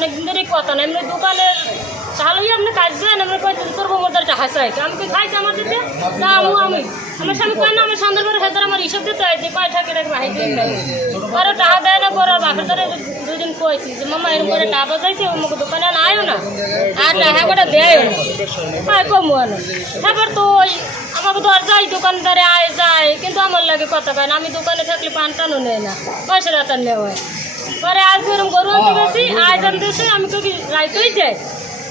অনেকদিন ধরে কথা না এমনি দোকানের তাহলেই আপনি কাজ দেন, আমরা কইছি তোর মোমোদার টাকা চাই আমি কি খাইছি আমার দিতে? না, আমু, আমি। আমার স্বামী কয় না, আমার সন্ধ্যার পরে হেদার আমার হিসাব দিতে হয় যে কয় টাকা টাকা ভাই দিন পরে টাকা দেয় না পরে বাপের ধরে দুদিন কইছি যে, মামা, এরকম করে টাকা বাজাইছে, অমুক দোকানে না আয়ো না। আর টাকা করে দেয় না। হয় কমু না। তারপর তো ওই আমাকে তো আর যাই, দোকানদারে আয়, যায়। কিন্তু আমার লাগে কথা কয় না, আমি দোকানে থাকলে পান টানও নেয় না পয়সা রাতার নেওয়া হয়। পরে আজ এরকম গরু আনতে গেছি, আজ আনতে এসে আমি তো কি রাইতেই যাই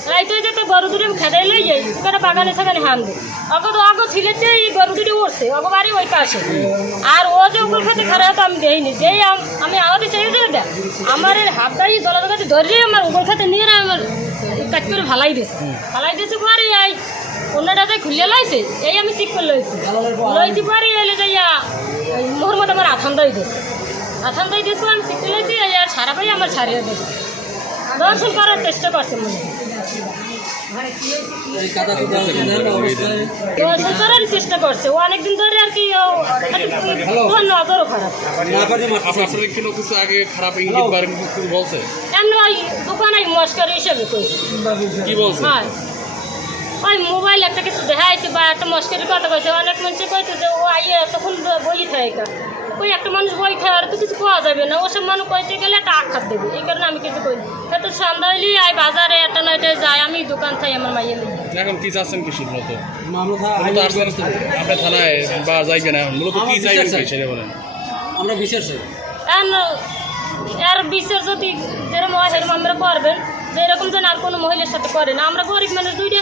রাইতেই যেতে গরু দুটো আমি খেদাই লই যাই ওখানে বাগানে সেখানে হান দিই অগ তো অগ ছিলেতে এই গরু দুটো উঠছে অগ ওই পাশে। আর ও যে উপর খেতে খারাপ তো আমি দেইনি যেই আম- আমি আওয়াতে চাই দেয় আমার এই হাতটাই জলের কাছে ধরে আমার উপর খেতে নিয়ে না আমার কাট করে ভালাই দিয়েছে ভালাই দিয়েছে পরে এই অন্যটাতে খুলে লাইছে, এই আমি ঠিক করে লইছি। লইছি পরে এলে যাইয়া মোহর মতো আমার আথান দিয়েছে লইছি এই আর সারা আমার ছাড়িয়ে দর্শন করার চেষ্টা করছে মনে দর্শন করার চেষ্টা করছে। ও অনেকদিন ধরে আর কি নজরও খারাপ। এমনি ওই দোকানে মস্কার হিসেবে কইছে। কি বলছে? হ্যাঁ। ওই মোবাইল একটা কিছু দেখাইছে বা একটা মস্কারির কথা কইছে। অনেক মানুষ কইছে যে ও আইয়ে তখন বই থাকে। ওই একটা মানুষ বই খায় আর তো পাওয়া যাবে না। ওসব মানুষ কইতে গেলে একটা আখাত দেবে। এই কারণে আমি কিছু কই তো সন্ধ্যা হইলেই আই বাজারে একটা নয়টায় যাই। আমি দোকান থাই আমার মাইয়ে এখন কি চাচ্ছেন কি মূলত? আপনার থানায় বা যাইবেন মূলত কি চাইবেন কি সেটা বলেন। আমরা বিচার চাই। এখন এর বিচার যদি যেরকম হয় সেরকম আমরা করবেন। যে এরকম যেন আর কোনো মহিলার সাথে করে না। আমরা গরিব মানুষ দুইটা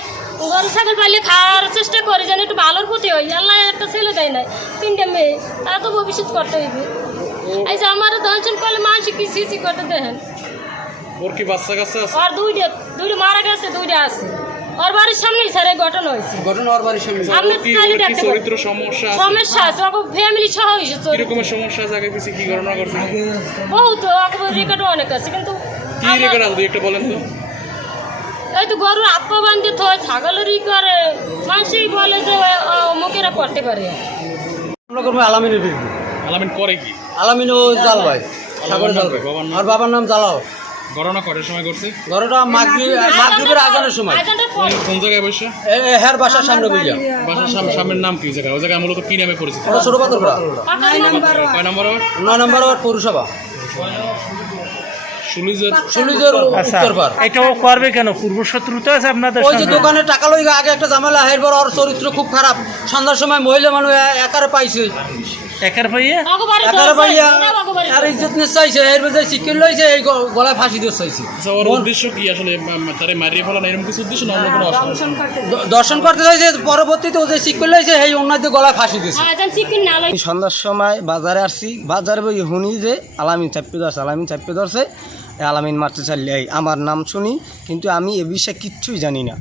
গরু ছাগল পাইলে খাওয়ার চেষ্টা করি যেন একটু ভালোর প্রতি হই আল্লাহ একটা ছেলে দেয় নাই তিনটে মেয়ে তারা তো ভবিষ্যৎ করতে হইবে। এই যে আমার দর্শন করলে মানুষ কি সিসি করতে দেখেন ওর কি বাচ্চা কাচ্চা আছে আর দুইটা দুইটা মারা গেছে দুইটা আছে ওর বাড়ির সামনেই স্যার এই ঘটনা হয়েছে ঘটনা ওর বাড়ির সামনে ওর কি চাইলে ওর কি দেখতে চরিত্র সমস্যা আছে সমস্যা আছে ওকে ফ্যামিলি সহ হয়েছে কি চরিত্র। রকমের সমস্যা আছে আগে পিছিয়ে কি ঘটনা করছে বহুত ওকে রেকর্ডও অনেক আছে কিন্তু কি আমার- রেকর্ড আছে একটা বলেন তো এই তো গরুর আপ্পা বান্ধে থয় ছাগলেরই করে মানুষই বলে যে মুখেরা করতে পারে আমরা করব আলামিনের বিরুদ্ধে আলামিন করে কি? আলামিন ও জাল ভাই সাগর জাল ভাই আর বাবার নাম জালাও। ঘটনা সময় করছে? মাগরিব মাগরিবের আজানের সময়। কোন- জায়গায় বসে? হের বাসার সামনে বাসার সাম- সামনের নাম কি জায়গা? ওই জায়গায় মূলত কি নামে পরিচিত? ওটা ছোট পাথর নাম্বার কয় নম্বর ওয়ার্ড? নয় নম্বর পৌরসভা। সুলিজের আচ্ছা পার এটাও করবে কেন? পূর্ব শত্রুতা আছে আপনাদের ওই যে দোকানে টাকা লই আগে একটা ঝামেলা এরপর ওর চরিত্র খুব খারাপ। সন্ধ্যার সময় মহিলা মানুষ একারে পাইছে। একের আর ইজ্জত চাইছে লইছে এই গলায় ফাঁসি দিয়ে চাইছে। আচ্ছা, ওর উদ্দেশ্য কি আসলে? তারে মারিয়ে ফেলানো এরকম কিছু উদ্দেশ্য না অন্য কোনো অসুবিধা দ- দর্শন করতে চাইছে পরবর্তীতে ও যে লইছে এই অন্যান্য গলায় ফাঁসি দিয়েছে। আজান চিকেন না লই আমি সন্ধ্যার সময় বাজারে আসছি বাজারে বই শুনি যে আলামিন চাপ্পে ধরছে আলামিন চাপ্পে ধরছে এ আলামিন মারতে চাইলে আমার নাম শুনি কিন্তু আমি এ বিষয়ে কিচ্ছুই জানি না।